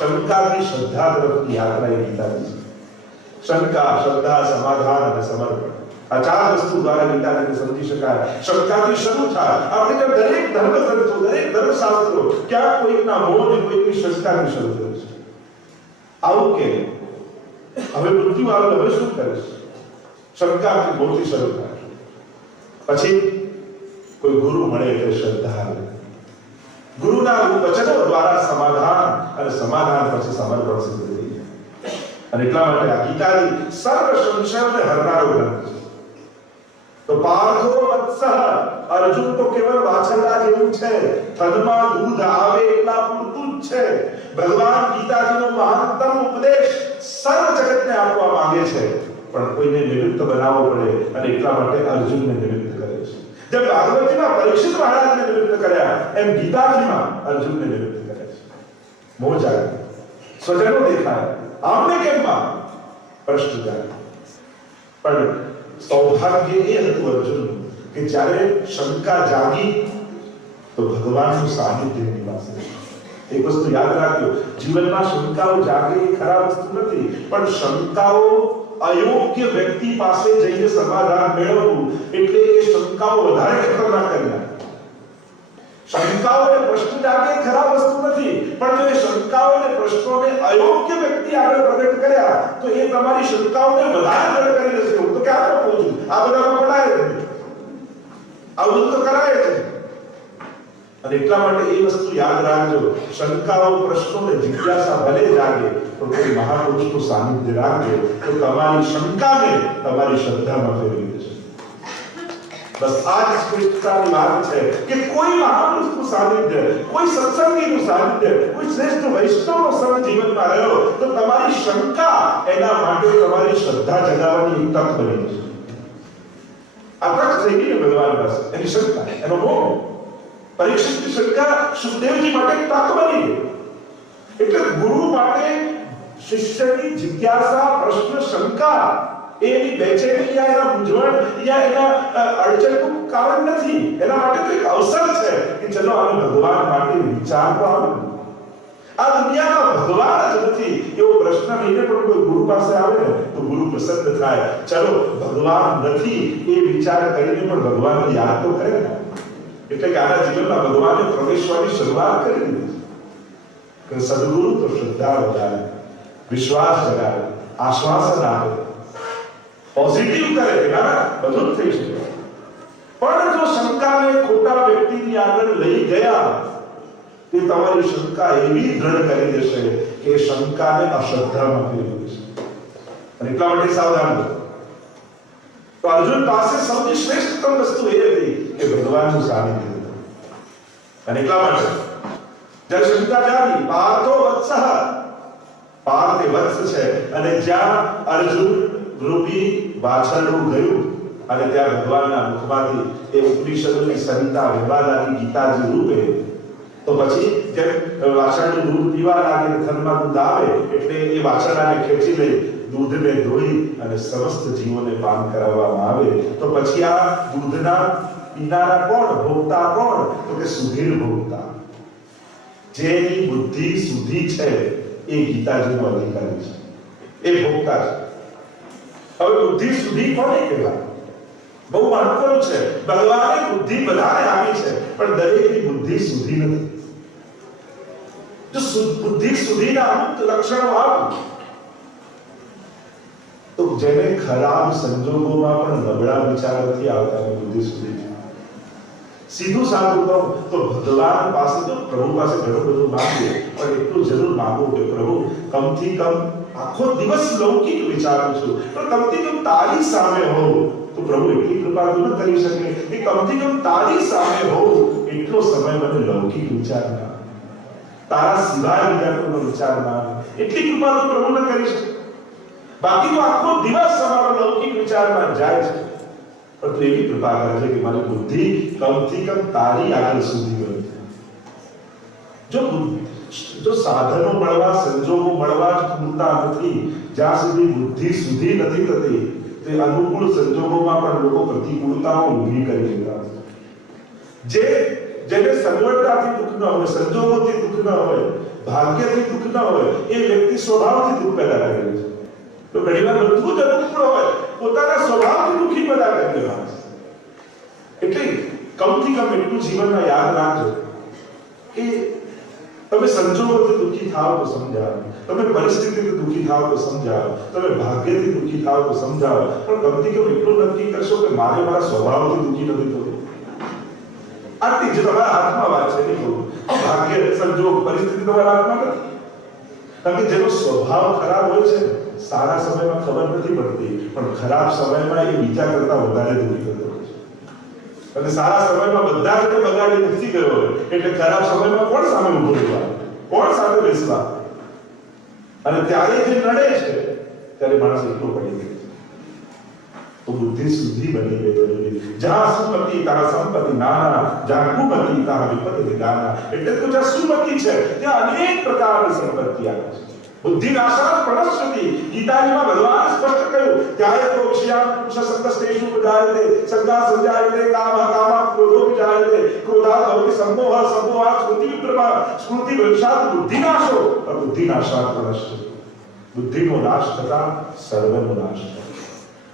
शंका की श्रद्धा तरफ की यात्रा ये गीता की शंका श्रद्धा समाधान और समर्पण आ चार वस्तु द्वारा गीता ने समझी शकाय। शंका की शुरू था आपने जब दरेक धर्म ग्रंथो दरेक धर्म शास्त्रो क्या कोई ना मोह ने कोई की शंका की शुरू करे છે આવું કે હવે મૃત્યુ આવે હવે શું કરે શંકા की મોટી શરૂ થાય પછી કોઈ ગુરુ મળે એટલે શ્રદ્ધા આવે ગુરુના વચનો દ્વારા સમાધાન અને સમાધાન પછી સમર્પણ સિદ્ધ થઈ જાય અને એટલા માટે આ ગીતાની સર્વ સંશયને હરનારો ગ્રંથ છે। तो पार्थो वत्स अर्जुन तो केवल वाछरડા જેવું છે થનમાં દૂધ આવે એટલા પૂરતું જ છે। ભગવાન ગીતાજીનો મહાનતમ ઉપદેશ સર્વ જગતને આપવા માંગે છે પણ કોઈને નિવૃત્ત બનાવવો પડે અને એટલા માટે અર્જુનને નિવૃત્ત કરે છે। जब भागवतीમાં परीक्षित महाराजને નિવૃત્ત કર્યા એમ ગીતાજીમાં અર્જુનને નિવૃત્ત કરે છે। મોહ જાગે સ્વજનો દેખાય આમને કેમ માં પ્રશ્ન જાગે પણ सौभाग्य ये હતું અર્જુન કે જ્યારે શંકા જાગી તો ભગવાનનું સાનિધ્ય નિવાસે। એક વસ્તુ યાદ રાખજો જીવનમાં શંકાઓ જાગે એ ખરાબ વસ્તુ નથી પણ શંકાઓ અયોગ્ય વ્યક્તિ પાસે જઈને સમાધાન મેળવવું એટલે એ શંકાઓ વધારે ખતરનાક કરી નાખે। શંકાઓને પ્રશ્ન જાગે ખરાબ વસ્તુ નથી પણ જો એ શંકાઓને પ્રશ્નોને અયોગ્ય વ્યક્તિ આગળ પ્રગટ કર્યા તો એ તમારી શંકાઓને વધારે પ્રગટ કરી દેશે। હું તો ક્યાં પહોંચું આ બધામાં પડાય જ નહીં આવું તો કરાય જ નહીં અને એટલા માટે એ વસ્તુ યાદ રાખજો શંકાઓ પ્રશ્નોને જિજ્ઞાસા ભલે જાગે પણ કોઈ મહાપુરુષનું સાનિધ્ય રાખજો તો તમારી શંકાને તમારી શ્રદ્ધામાં ફેરવી દેશે। बस आज श्रेष्ठता की बात है कि कोई महापुरुष को सानिध्य कोई सत्संगी को सानिध्य कोई श्रेष्ठ वैष्णव नो संग जीवन में रहो तो तुम्हारी शंका एना माटे तुम्हारी श्रद्धा जगावવાની એક તક બની જશે। આ તક થઈ ગઈ ભગવાન પાસે એની શંકા એનો મોહ પરીક્ષિતની શંકા સુખદેવજી માટે એક તક બની ગઈ એટલે ગુરુ માટે શિષ્યની જિજ્ઞાસા પ્રશ્ન શંકા એની બેચેની या એના મૂંઝવણ या એના અડચણનું કારણ નથી એના માટે તો એક અવસર છે કે ચલો આને ભગવાન માટે વિચારવા આવે। આ દુનિયામાં ભગવાન જ નથી એવો પ્રશ્ન લઈને પણ કોઈ ગુરુ પાસે આવે ને તો ગુરુ પ્રસન્ન થાય। ચલો ભગવાન નથી એ વિચાર કરીને પણ ભગવાનને યાદ તો કરે ને એટલે કે આના જીવનમાં ભગવાને પ્રવેશવાની શરૂઆત કરી દીધી છે। સદગુરુ તો શ્રદ્ધા વધારે વિશ્વાસ જગાવે આશ્વાસન આપે पॉजिटिव करे કે ના બધું થઈ શકે પણ જો શંકાને ખોટા વ્યક્તિની આગળ લઈ ગયા તે તમારી શંકા એવી દૃઢ કરી દેશે કે શંકાને અશ્રદ્ધામાં ફેરવી દેશે અને એટલા માટે સાવધાન રહો। તો અર્જુન પાસે સૌથી શ્રેષ્ઠતમ વસ્તુ એ હતી કે ભગવાનનું સાનિધ્ય હતું અને એટલા માટે જ્યારે શંકા જાગી પાર્થો વત્સઃ પાર્થ એ વત્સ છે અને જ્યાં અર્જુન રૂપી વાછરડું ગયું અને ત્યાં ભગવાનના મુખમાંથી એ ઉપનિષદોની સંહિતા વિવાદાની ગીતાજી રૂપે તો પછી જેમ વાછરડું દૂધ પીવા લાગે થનમાં દૂધ આવે એટલે એ વાછરડાને ખેંચી લઈ દૂધને ધોઈ અને સમસ્ત જીવોને પાન કરાવવામાં આવે તો પછી આ દૂધના પીનારા કોણ ભોગતા કોણ તો કે સુધીર ભોગતા જેની બુદ્ધિ સુધી છે એ ગીતાજીનો અધિકારી છે એ ભોગતા છે। હવે બુદ્ધિ સુધી કોને કહેવાય બહુ મહત્વનું છે ભગવાને બુદ્ધિ બધાને આપી છે પણ દરેકની બુદ્ધિ સુધી નથી। જો બુદ્ધિ સુધીના અમુક લક્ષણો આવે તો જેને ખરાબ સંજોગોમાં પણ નબળા વિચારોથી આવતા બુદ્ધિ સુધી सीधू साधु कहूं तो भगवान पास तो प्रभु पास घणो બધું માંગીએ પણ એટલું જરૂર માંગો કે પ્રભુ કમથી કમ આખો દિવસ લૌકિક વિચારું છું પણ કમથી કમ તારી સામે હો તો પ્રભુ એટલી કૃપા ન કરી શકે કે કમથી કમ તારી સામે હો એટલો સમય મને લૌકિક વિચાર ના તારા સિવાય બીજા કોઈ વિચાર ના એટલી કૃપા તો પ્રભુ ન કરી શકે। બાકી તો આખો દિવસ તમારો લૌકિક વિચારમાં જાય છે पर तो एवी कृपा करे कि मारी बुद्धि कम थी कम तारी आगल सुधी गई। जो साधनों મળવા સંજોગો મળવા પૂરતા નથી જ્યાં સુધી બુદ્ધિ સુધી નથી થતી તે અનુકૂળ સંજોગોમાં પણ લોકો પ્રતિકૂળતાઓ ઊભી કરી દેતા જે જેને સગવડતાથી દુઃખ ન હોય સંજોગોથી દુઃખ ન હોય ભાગ્યથી દુઃખ ન હોય, એ વ્યક્તિ સ્વભાવથી દુઃખ પેદા કરે છે. તો ઘણીવાર બધું જ અનુકૂળ હોય, પોતાના સ્વભાવથી દુઃખી પેદા કરી દે માણસ. એટલે કમથી કમ એટલું જીવનમાં યાદ રાખજો કે તમે સંજોગોથી દુઃખી થાઓ તો સમજાવો, તમે પરિસ્થિતિથી દુઃખી થાઓ તો સમજાવો, તમે ભાગ્યથી દુઃખી થાઓ તો સમજાવો, પણ કમથી કમ એટલું નક્કી કરશો કે મારે મારા સ્વભાવથી દુઃખી નથી થવું. આટલી જે તમારા હાથમાં વાત છે, નહીં કહું ભાગ્ય, સંજોગ, પરિસ્થિતિ તમારા હાથમાં નથી. કારણ કે જેનો સ્વભાવ ખરાબ હોય છે, સારા સમયમાં ખબર નથી પડતી, પણ ખરાબ સમયમાં એ બીજા કરતા વધારે દુઃખી થતો હોય છે. અને સારા સમયમાં બધા રીતે બગાડી નથી ગયો હોય, એટલે ખરાબ સમયમાં કોણ સામે ઊભું રહેવા, કોણ સાથે બેસવા? અને ત્યારે જે નડે છે ત્યારે માણસ એકલો પડી જાય છે. તો બુદ્ધિ સુધી બની ગઈ જરૂરી. જ્યાં સુમતિ ત્યાં સંપત્તિ નાના, જ્યાં કુમતિ ત્યાં વિપત્તિ ગાના. એટલે તો જ્યાં સુમતિ છે ત્યાં અનેક પ્રકારની સંપત્તિ આવે છે. બુદ્ધિ નાશાત પ્રણશ્યતિ. ગીતાજીમાં ભગવાન સ્પષ્ટ કહ્યું, ત્યારે તો વિષયાન પુરુષ સંગસ્તેષુ વિજાયતે, સંગા સંજાયતે, કામઃ કામઃ ક્રોધો વિજાયતે, ક્રોધાત ભવતિ સંમોહઃ, સંમોહાત સ્મૃતિ વિભ્રમઃ, સ્મૃતિ ભ્રંશાત બુદ્ધિ નાશો, બુદ્ધિ નાશાત પ્રણશ્યતિ. બુદ્ધિનો નાશ થતા સર્વનો નાશ થાય.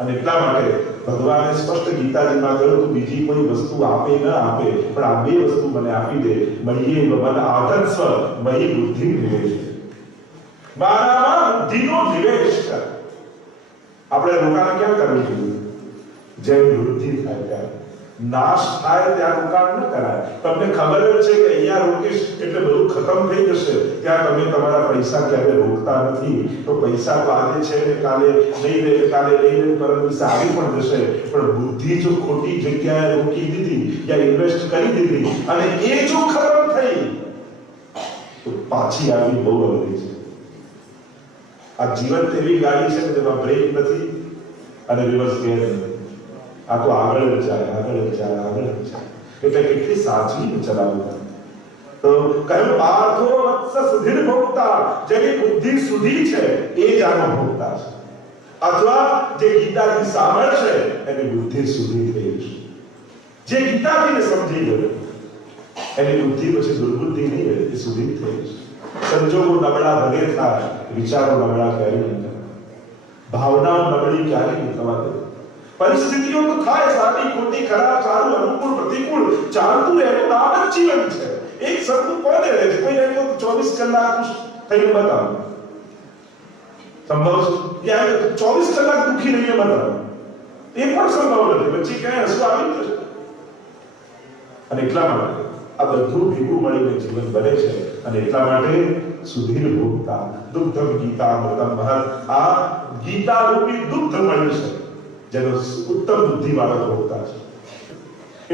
અને એટલા માટે ભગવાને સ્પષ્ટ ગીતાજીમાં કહ્યું, તું બીજી કોઈ વસ્તુ આપે ન આપે, પણ આ બે વસ્તુ મને આપી દે. મય્યે મન આધત્સ્વ, મયિ બુદ્ધિ નિવેશ. મારામાં બુદ્ધિનો નિવેશ કર. આપણે રોકાણ ક્યાં કરવું જોઈએ? જેમ વૃદ્ધિ થાય ત્યારે. નાશ થાય ત્યાં રોકાણ ન કરાય. તમને ખબર જ છે કે અહીંયા રોકીશ એટલે બધું ખતમ થઈ જશે, ત્યાં તમે તમારા પૈસા ક્યારે રોકતા નથી. તો પૈસા તો આજે છે ને કાલે નહીં રહે, કાલે નહીં રહે, પરમ દિવસે આવી પણ જશે. પણ બુદ્ધિ જો ખોટી જગ્યાએ રોકી દીધી યા ઇન્વેસ્ટ કરી દીધી અને એ જો ખતમ થઈ તો પાછી આવી બહુ અવધી છે. આ જીવન એવી ગાડી છે કે જેમાં બ્રેક નથી અને રિવર્સ ગેર નથી. આ તો આગળ જ જાય, આગળ જ જાય, આગળ જ જાય. એટલે કેટલી સાચવીને ચલાવવું. તો કયું પાર્થો વત્સ સુધીર ભોગતા, જેની બુદ્ધિ સુધી છે એ જ આનો ભોગતા છે. અથવા જે ગીતાજી સાંભળશે એની બુદ્ધિ સુધી થઈ છે. જે ગીતાજીને સમજી ગયો એની બુદ્ધિ પછી દુર્બુદ્ધિ નહીં રહે, એ સુધી થઈ છે. સંજોગો નબળા ભલે થાય, વિચારો નબળા ક્યારે નહીં થાય, ભાવનાઓ નબળી ક્યારે નહીં થવા દે. પરિસ્થિતિઓ તો થાય, સારી ખોટી, ખરાબ, સારું, અનુકૂળ, પ્રતિકૂળ, ચાલતું રહેવું નામ જ જીવન છે. એક સરખું કોને રહે છે? કોઈ રહેતો 24 કલાક ખુશ થઈને બતાવો, સંભવ છે? યા 24 કલાક દુઃખી રહીને બતાવો, એ પણ સંભવ નથી. પછી ક્યાંય હસવું આવી જશે. અને એટલા માટે આ બધું ભેગું મળીને જીવન બને છે. અને એટલા માટે સુધીર ભોગતા, દુગ્ધમ ગીતા અમૃતમ મહત. આ ગીતા રૂપી દુગ્ધ મળ્યું છે, જેનો ઉત્તમ બુદ્ધિ વાળો ભોગતા છે.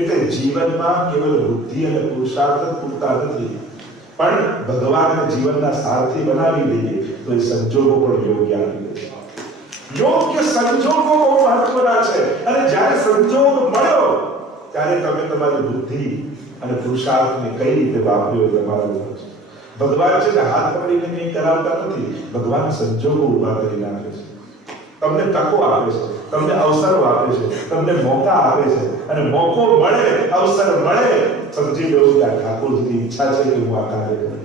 એટલે જીવનમાં કેવલ બુદ્ધિ અને પુરુષાર્થ પૂરતા નથી, પણ ભગવાનને જીવનના સારથી બનાવી દઈએ તો એ સંજોગો પણ યોગ્ય આવી દે. યોગ્ય સંજોગો બહુ મહત્વના છે. અને જ્યારે સંજોગ મળ્યો ત્યારે તમે તમારી બુદ્ધિ અને પુરુષાર્થને કઈ રીતે વાપર્યો એ તમારા ઉપર છે. ભગવાન છે કે હાથ પકડીને કંઈ કરાવતા નથી, ભગવાન સંજોગો ઉભા કરી નાખે છે. તમને તકો આપે છે, તમને અવસરો આપે છે, તમને મોકા આપે છે. અને મોકો મળે, અવસર મળે, સમજી લો કે આ ઠાકોરજીની ઈચ્છા છે કે હું આ કાર્ય કરું.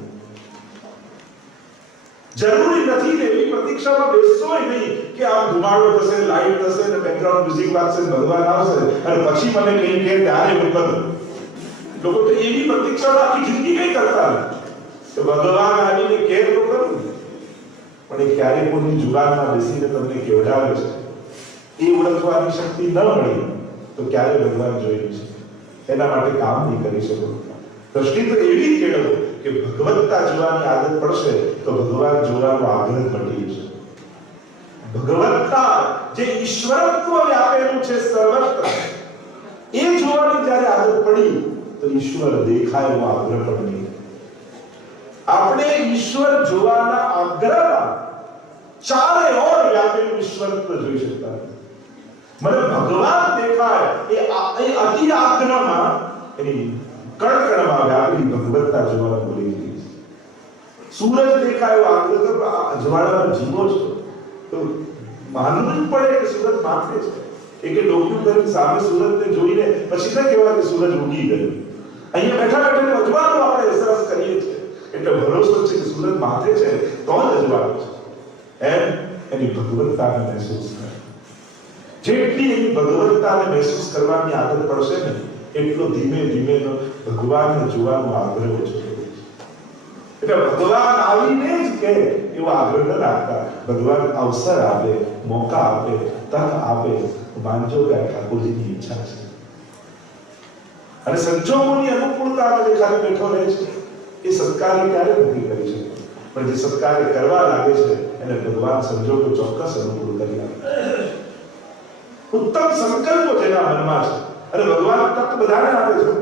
જરૂરી નથી ને એવી પ્રતીક્ષામાં બેસશો નહીં કે આમ ધુમાડો થશે, લાઈટ થશે ને બેકગ્રાઉન્ડ મ્યુઝિક વાગશે, ભગવાન આવશે અને પછી મને કંઈ કહે ત્યારે હું કરું. લોકો તો એવી પ્રતીક્ષામાં આખી જિંદગી કંઈ કરતા નથી. તો ભગવાન આવીને કહે તો કરું, પણ એ ક્યારે કોઈની જુગારમાં બેસીને તમને કેવડાવે છે એ ઓળખવાની શક્તિ ન મળી તો ક્યારે ભગવાન જોયું છે એના માટે કામ નહીં કરી શકો. દ્રષ્ટિ તો એવી કેળવો કે ભગવત્તા જોવાની આદત પડશે તો ભગવાન જોવાનો આગ્રહ મટી જશે. ભગવત્તા જે ઈશ્વરત્વ વ્યાપેલું છે સર્વત્ર, એ જોવાની જ્યારે આદત પડી તો ઈશ્વર દેખાય એવો આગ્રહ પણ નહીં. આપણે ઈશ્વર જોવાના આગ્રહમાં ચારે ઓર વ્યાપેલું ઈશ્વરત્વ જોઈ શકતા નથી. મને ભગવાન દેખાય એ અતિ આગ્રહમાં એની કણકણમાં વ્યાપેલી ભગવત્તા જોવાનું ભૂલી ગઈ છે. સૂરજ દેખાય એવો આગ્રહ અજવાળામાં જીવો છો તો માનવું જ પડે કે સૂરજ માથે છે. એ કે ડોક્યું કરીને સામે સૂરજને જોઈને પછી ન કહેવાય કે સૂરજ ઉગી ગયો. અહીંયા બેઠા બેઠા અજવાળું આપણે સરસ કરીએ છીએ એટલે ભરોસો છે કે સૂરજ માથે છે તો જ અજવાળું છે. એમ એની ભગવત્તાને મહેસૂસ કરે. જેટલી એની ભગવત્તાને મહેસૂસ કરવાની આદત પડશે ને એટલો ધીમે ધીમે ભગવાનને જોવાનો આગ્રહ ઓછો થઈ જશે. એટલે ભગવાન આવીને જ કે એવો આગ્રહ ન રાખતા. ભગવાન અવસર આપે, મોકા આપે, તક આપે, માનજો કે આ ઠાકોરજીની ઈચ્છા છે. અને સંજોગોની અનુકૂળતા જે ખાલી બેઠો રહે છે એ સત્કાર્ય ક્યારે નથી કરી શકે. પણ જે સત્કાર્ય કરવા લાગે છે એને ભગવાન સંજોગો ચોક્કસ અનુકૂળ કરી આપે. ઉત્તમ સંકલ્પો જેના મનમાં છે અને ભગવાન તક બધાને આપે છે.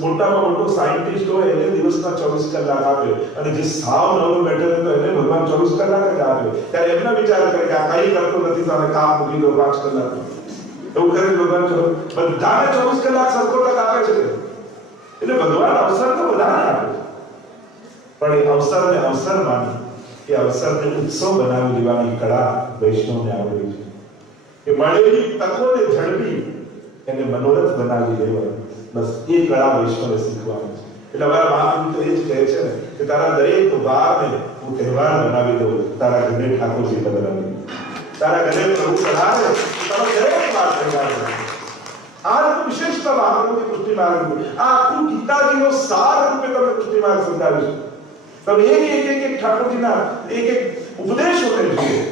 મોટામાં મોટો સાયન્ટિસ્ટ હોય એને દિવસના 24 કલાક આપે અને જે સાવ નવો બેઠો તો એને ભગવાન 24 કલાક જ આપે. ત્યારે એમનો વિચાર કરે કે આ કઈ કરતો નથી તો આને કામ મૂકી દો 5 કલાક. એવું કરે ભગવાન બધાને 24 કલાક સરખો તક આપે છે. એટલે ભગવાન અવસર તો બધાને આપે છે. પણ એ અવસરને અવસર માની એ અવસરને ઉત્સવ બનાવી લેવાની કળા વૈષ્ણવને આવડી છે. એ મળેલી તકોને ઝડપી એને મનોરથ બનાવી લેવાની બસ એ કળા વૈષ્ણવે શીખવાની છે. એટલે અમારા મહાપ્રભુ તો એ જ કહે છે ને કે તારા દરેક વારને હું તહેવાર બનાવી દઉં. તારા ઘરે ઠાકોરજી બનાવી તારા ઘરે પ્રભુ પધારે તારો દરેક વાર તહેવાર બનાવી. આ વિશેષતા મહાપ્રભુની પુષ્ટિ માર્ગ. આ આખું ગીતાજીનો સાર રૂપે તમે પુષ્ટિ માર્ગ સમજાવીશું. તમે એક ઠાકોરજીના એક ઉપદેશોને જોઈએ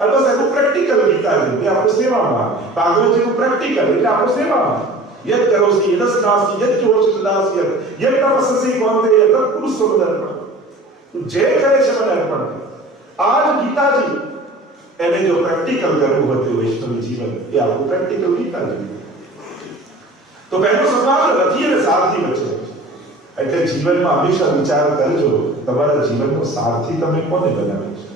અને બસ એનું પ્રેક્ટિકલ ગીતાજી એ આપણે સેવામાં. ભાગવતજીનું પ્રેક્ટિકલ એટલે આપણે સેવામાં. યદ કરોસી યદસ્નાસી યદ જોષદાસી યદ તપસ્સી કોંતે યદ પુરુષોદર્પણ. તું જે કરે છે મને અર્પણ કર. આ જ ગીતાજી એને જો પ્રેક્ટિકલ કરવું હતું વૈષ્ણવ જીવન એ આપણું પ્રેક્ટિકલ ગીતાજી. તો પહેલો સવાલ રથી અને સારથી વચ્ચે. એટલે જીવનમાં હંમેશા વિચાર કરજો તમારા જીવનનો સારથી તમે કોને બનાવ્યો છે.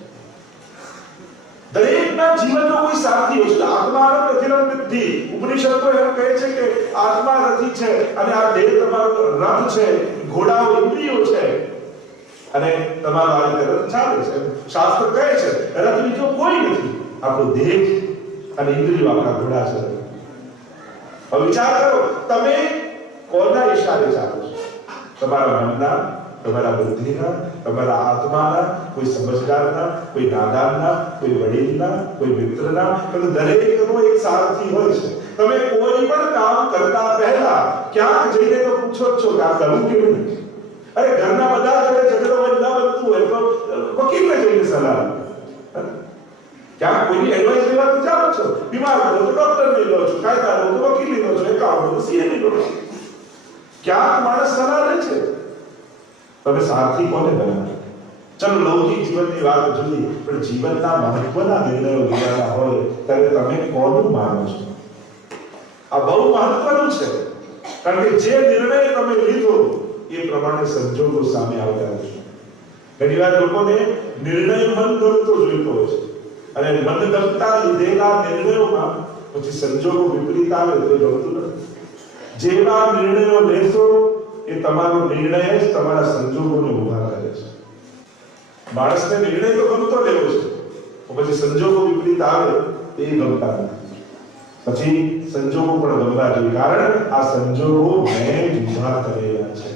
દરેકના જીવનનો કોઈ સારથી હોય છે. આત્મા રથિરમ બુદ્ધિ. ઉપનિષદો એમ કહે છે કે આત્મા રથી છે અને આ દેહ તમારો રથ છે, ઘોડાઓ ઇન્દ્રિયો છે અને તમારો આ રીતે રથ ચાલે છે. શાસ્ત્ર કહે છે રથ બીજો કોઈ નથી, આપણો દેહ અને ઇન્દ્રિયો આપણા ઘોડા છે. હવે વિચાર કરો તમે કોના ઈશારે ચાલો છો. તમારા મનના, તમારા બુદ્ધિના, તમારા આત્માના, કોઈ સમજદારના, કોઈ નાદાનના, કોઈ વડીલના, કોઈ મિત્રના. દરેકનો એક સારથી હોય છે. તમે કોઈ પણ કામ કરતા પહેલા ક્યાંક જઈને તો પૂછો જ છો કે આ કરવું કેવું નથી. અરે ઘરના બધા જોડે ઝઘડો હોય ના બનતું હોય તો વકીલને જઈને સલાહ. ક્યાંક કોઈની એડવાઇસ લેવા તો જાઓ છો. બીમાર હો તો ડોક્ટરને લો છો, કાયદા હો તો વકીલની લો છો, એકાઉન્ટ તો સીએની લો છો. ક્યાંક માણસ સલાહ લે છે. તમે સારથી કોને બનાવો. ચલો લૌકિક જીવનની વાત જુદી, પણ જીવનના મહત્વના નિર્ણયો લેવાના હોય ત્યારે તમે કોનું માનો છો. આ બહુ મહત્વનું છે. કારણ કે જે નિર્ણય તમે લીધો એ પ્રમાણે સંજોગો સામે આવતા રહેશે. ઘણી વાર લોકોને નિર્ણય મનગમતો જોઈતો હોય છે અને મનગમતા લીધેલા નિર્ણયોમાં પછી સંજોગો વિપરીત આવે તો ગમતું નથી. જેવા નિર્ણયો લેશો એ તમારો નિર્ણય જ તમારા સંજોગોને ઉભા કરે છે. માણસને નિર્ણય તો ગમતો લેવો છે, પછી સંજોગો વિપરીત આવે તે ગમતા નથી. પછી સંજોગો પણ ગમવા જોઈએ, કારણ આ સંજોગો મેં જ ઉભા કરેલા છે.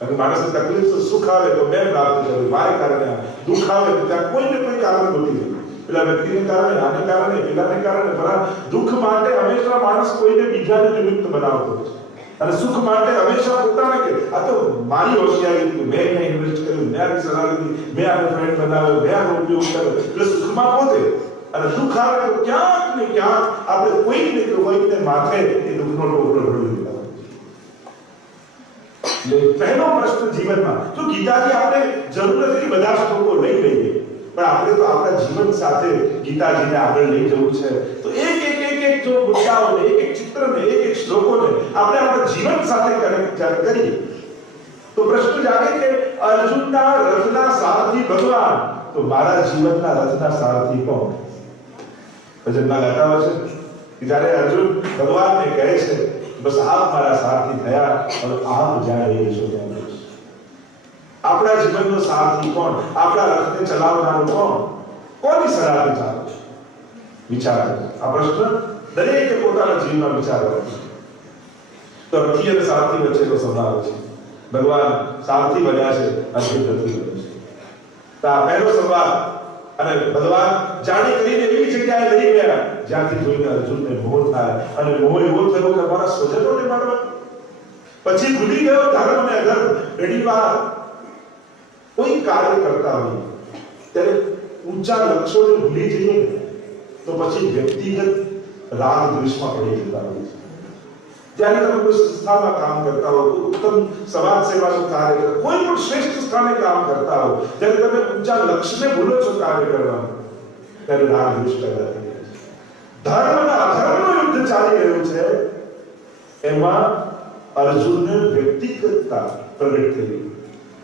અને માણસને તકલીફ તો સુખ આવે તો મેં પ્રાપ્ત કર્યું, મારે કારણે. દુઃખ આવે તો ત્યાં કોઈને કોઈ કારણ ગોતી લે. પેલા વ્યક્તિને કારણે, આને કારણે, પેલાને કારણે. પણ દુઃખ માટે હંમેશા માણસ કોઈને બીજાને નિમિત્ત બનાવતો છે અને સુખ માટે હંમેશા પોતાને કે આ તો મારી હોશિયારી, મેં એને ઇન્વેસ્ટ કર્યું, મેં આની સલાહ લીધી, મેં આને ફ્રેન્ડ બનાવ્યો, મેં આનો ઉપયોગ કર્યો. એટલે સુખમાં પોતે અને દુઃખ આવે તો ક્યાંક ને ક્યાંક આપણે કોઈને કોઈને માથે એ દુઃખનો ટોપલો ઢોળી દીધા. પહેલો પ્રશ્ન જીવનમાં, જો ગીતાજી આપણે જરૂર નથી બધા શ્લોકો લઈ લઈએ, પણ આપણે તો આપણા જીવન સાથે ગીતાજીને આગળ લઈ જવું છે. તો એક જો મુદ્દાઓને, એક ચિત્રને, એક શ્લોકોને આપણે આપણા જીવન સાથે કનેક્ટ કરીએ તો પ્રશ્ન જાગે કે અર્જુનના રથના સારથી ભગવાન, તો મારા જીવનના રથના સારથી કોણ? ભજનમાં ગાતા હોય છે કે જ્યારે અર્જુન ભગવાનને કહે છે બસ આપ મારા સારથી થયા, હવે આપ જ્યાં લઈ જશો ત્યાં જઈશ. આપણા જીવનનો સારથી કોણ? આપણા રથને ચલાવનારો કોણ? કોની સલાહથી ચાલે છે? વિચાર આ પ્રશ્ન દરેકે પોતાના જીવનમાં વિચારવાનો છે. તો રથી અને સારથી વચ્ચેનો સંવાદ છે. ભગવાન સારથી બન્યા છે, અર્જુન નથી બન્યો છે. તો આ પહેલો સંવાદ. અને ભગવાન જાણી કરીને એવી જગ્યાએ લઈ ગયા જ્યાંથી જોઈને અર્જુનને મોહ થાય, અને મોહ એવો થયો કે મારા સ્વજનોને મારવા. પછી ભૂલી ગયો ધર્મ ને અધર્મ. ઘણી વાર કોઈ કાર્ય કરતા હોય ત્યારે ઊંચા લક્ષ્યોને ભૂલી જઈએ તો પછી વ્યક્તિગત રાગ દ્વેષમાં પડી જતા હોય છે. જ્યારે તમે કોઈ સંસ્થામાં કામ કરતા હો, ઉત્તમ સમાજ સેવાનું કાર્ય કરો, કોઈ પણ શ્રેષ્ઠ સ્થાને કામ કરતા હો, જ્યારે તમે ઊંચા લક્ષ્યને ભૂલો છો કાર્ય કરવાનું, ત્યારે રાગ દ્વેષ પેદા થઈ જાય છે. ધર્મ અને અધર્મનું યુદ્ધ ચાલી રહ્યું છે, એમાં અર્જુનને વ્યક્તિગતતા પ્રગટ થઈ.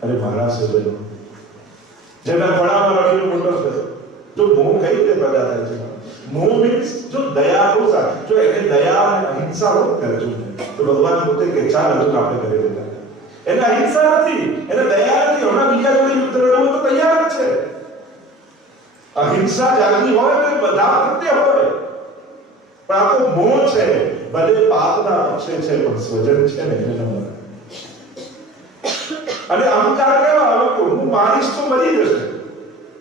અને મારા સ્વજનો જેના ગળામાં રડીનો મોટો થયો. જો મોહ કઈ રીતે પેદા થાય છે? મોહ મીન્સ જો દયા હો, જો એને દયા અને અહિંસા હોત ને અર્જુનને, તો ભગવાન પોતે કે ચાલ અર્જુન આપણે કરી દેતા. એને અહિંસા નથી, એને દયા નથી. હમણાં બીજા જોડે યુદ્ધ લડવું તો તૈયાર જ છે. અહિંસા જાગી હોય તો બધા પ્રત્યે હોય, પણ આ તો મોહ છે. ભલે પાપના પક્ષે છે પણ સ્વજન છે ને એને ન મળે. અને અહંકાર કેવા આવે કે હું મારીશ તો મરી જશે.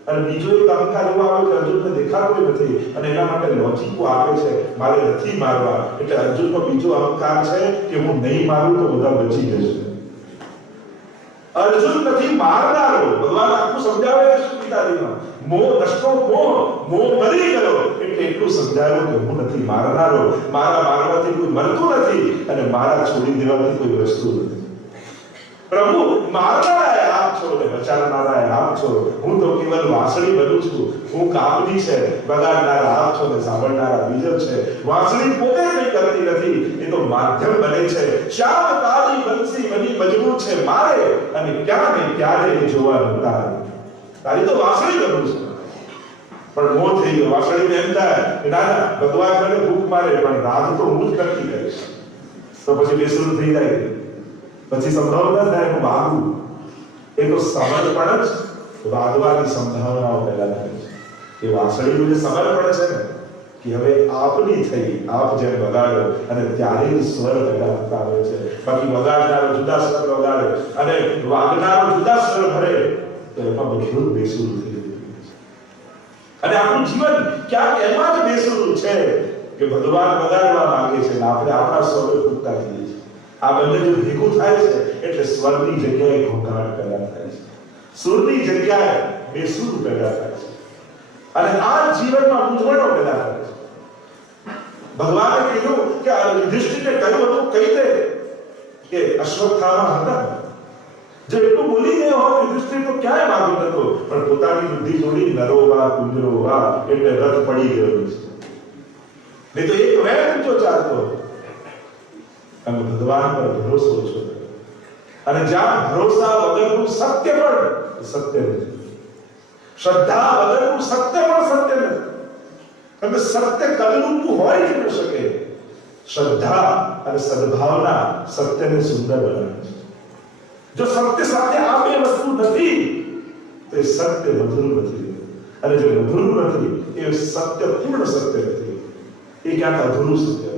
અને બીજો એક અહંકાર એવો આવે કે અર્જુનને દેખાતો નથી અને એના માટે લોજિકો આપે છે મારે નથી મારવા. એટલે અર્જુનનો બીજો અહંકાર છે કે હું નહીં મારું તો બધા બચી જશે. અર્જુન નથી મારનારો. ભગવાન આખું સમજાવે છે ગીતાજીમાં. મોહ નષ્ટો મોહ મરી ગયો એટલે એટલું સમજાયું કે હું નથી મારનારો. મારા મારવાથી કોઈ મરતું નથી અને મારા છોડી દેવાથી કોઈ વસ્તુ નથી. પ્રભુ મારનારા આપ છો ને બચાવનારા આપ છો. હું તો કેવલ વાંસળી બનું છું. હું કાપની છે, બગાડનારા આપ છો ને સાંભળનારા બીજો છે. વાંસળી પોતે કંઈ કરતી નથી, એ તો માધ્યમ બને છે. શ્યામ તારી બંસી બની મજબૂત છે મારે, અને ક્યાં ને ક્યારે એ જોવાનું તારે. તારી તો વાંસળી બનું છે પણ મોહ થઈ ગયો. વાંસળીને એમ થાય કે ના ના ભગવાન મને ભૂખ મારે પણ રાત તો હું જ કરતી કરીશ. તો પછી બેસરું થઈ જાય. પછી સંભવ ન થાય હું ભાગું. એ તો સમર્પણ જ વાગવાની સંભાવનાઓ પેદા થાય છે. એ વાંસળીનું જે સમર્પણ છે ને કે હવે આપની થઈ, આપ જેમ વગાડો અને ત્યારે જ સ્વર પેદા થતા હોય છે. બાકી વગાડનારો જુદા સ્વર વગાડે અને વાગનારો જુદા સ્વર ભરે તો એમાં બધું બેસુરું થઈ જાય. અને આપણું જીવન ક્યાંક એમાં જ બેસુરું છે કે ભગવાન વગાડવા માંગે છે ને આપણે આપણા સ્વરે ફૂટતા જઈએ છીએ. આ બંને જો ભેગું થાય છે એટલે સ્વરની જગ્યાએ ઘોંઘાટ પેદા થાય છે, સુરની જગ્યાએ બેસુર પેદા થાય છે, અને આ જીવનમાં મૂંઝવણો પેદા થાય છે. ભગવાને કીધું કે યુધિષ્ઠિરને કહ્યું હતું કહી દે કે અશ્વત્થામા હતા. જો એટલું બોલી ગયો હોય યુધિષ્ઠિર તો ક્યાંય માગો નતો, પણ પોતાની બુદ્ધિ જોડી નરો વા કુંજરો વા એટલે રથ પડી ગયો છે. નહીં તો એક વેણ ઊંચો ચાલતો. અને ભગવાન પર ભરોસો છો. અને જ્યાં ભરોસા વગરનું સત્ય પણ સત્ય નથી, શ્રદ્ધા વગરનું સત્ય પણ સત્ય નથી. અને સત્ય કદરૂપું હોય જ ન શકે. શ્રદ્ધા અને સદભાવના સત્યને સુંદર બનાવે છે. જો સત્ય સાથે આ બે વસ્તુ નથી તો એ સત્ય મધુર નથી. અને જો મધુર નથી એ સત્ય પૂર્ણ સત્ય નથી. એ ક્યાંક અધૂરું સત્ય.